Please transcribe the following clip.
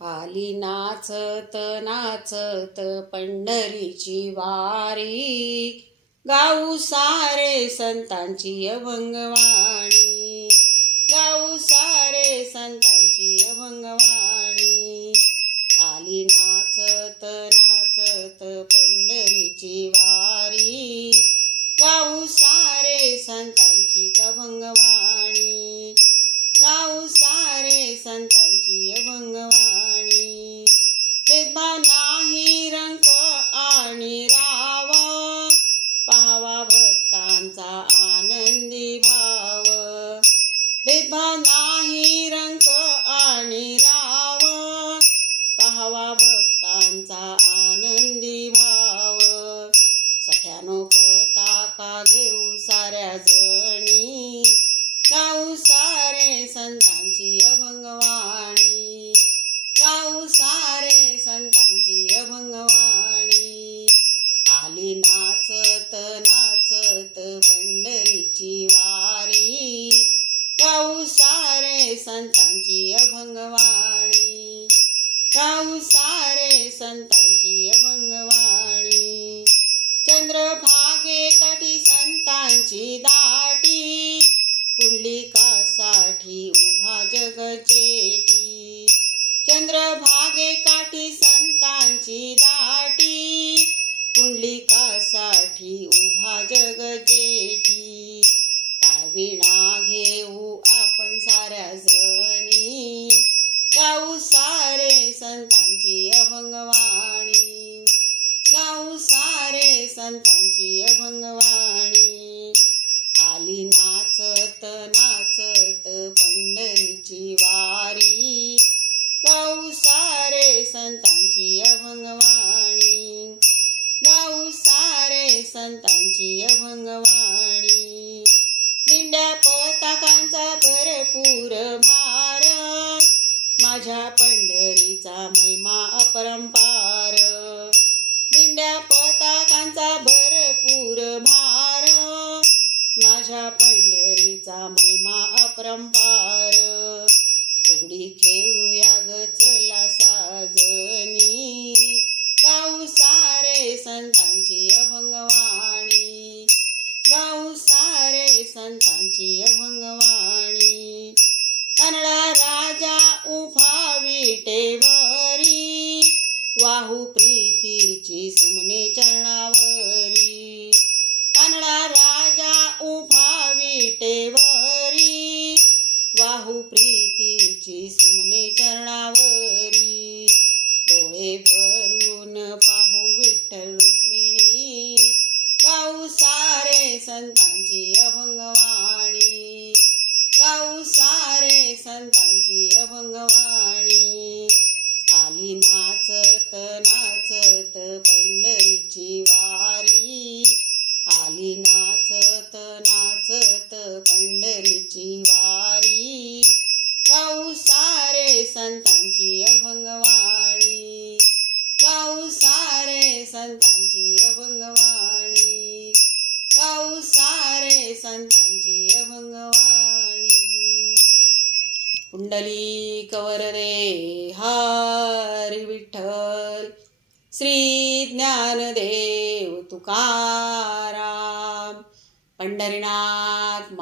आली नाचत नाचत पंढरीची वारी, गाऊ सारे संतांची अभंगवाणी, गाऊ सारे संतांची अभंगवाणी। आली नाचत नाचत पंढरीची वारी, गाऊ सारे संतांची अभंगवाणी, गाऊ सारे संतांची अभंगवाणी। भेदभाव नाही रंग आणि राव, पाहावा भक्तांचा आनंदी भाव। भेदभाव नाही रंग आणि राव, पाहावा भक्तांचा आनंदी भाव। सख्यानो पताका घेऊ साऱ्या जणी, गाऊ सारे संतांची अभंगवाणी, गाऊ सारे संतांची अभंगवाणी। आली नाचत नाचत पंढरीची वारी, गाऊ सारे संतांची अभंगवाणी, गाऊ सारे संतांची अभंगवाणी। चंद्रभागे काठी संतांची दाटी, पुंडलिकासाठी उभा जगजेठी। चंद्रभागे काठी संतांची दाटी, पुंडलिकासाठी उभा जगजेठी। टाळविणा घेऊ आपण साऱ्या जणी, गाऊ सारे संतांची अभंगवाणी, गाऊ सारे संतांची अभंगवाणी। आली नाचत नाचत पंढरीची वारी, गाऊ सारे संतांची अभंगवाणी, गाऊ सारे संतांची अभंगवाणी। दिंड्या पताकांचा भरपूर भार, माझ्या पंढरीचा महिमा अपरंपार। दिंड्या पताकांचा भरपूर भार, माझ्या पंढरीचा महिमा अपरंपार। थोडी खेळूया ग चला साजनी, गाऊ सारे संतांची अभंगवाणी, गाऊ सारे संतांची अभंगवाणी। कानडा राजा उभा विटेवरी, वाहू प्रीतीची सुमने चरणावरी। कानडा राजा उभा विटेवरी, वाहू प्रीतीची सुमने चरणावरी। डोळे भरून पाहू विठ्ठल रुक्मिणी, गाऊ सारे संतांची अभंगवाणी, गाऊ सारे संतांची अभंगवाणी। आली नाचत नाचत पंढरीची वारी, आली नाचत नाचत पंढरीची वारी, गाऊ सारे संतांची अभंगवाणी, गाऊ सारे संतांची अभंगवाणी, गाऊ सारे संतांची अभंगवाणी। पुंडलिक वरदे हरी विठ्ठल, श्री ज्ञानदेव तुकाराम, पंढरीनाथ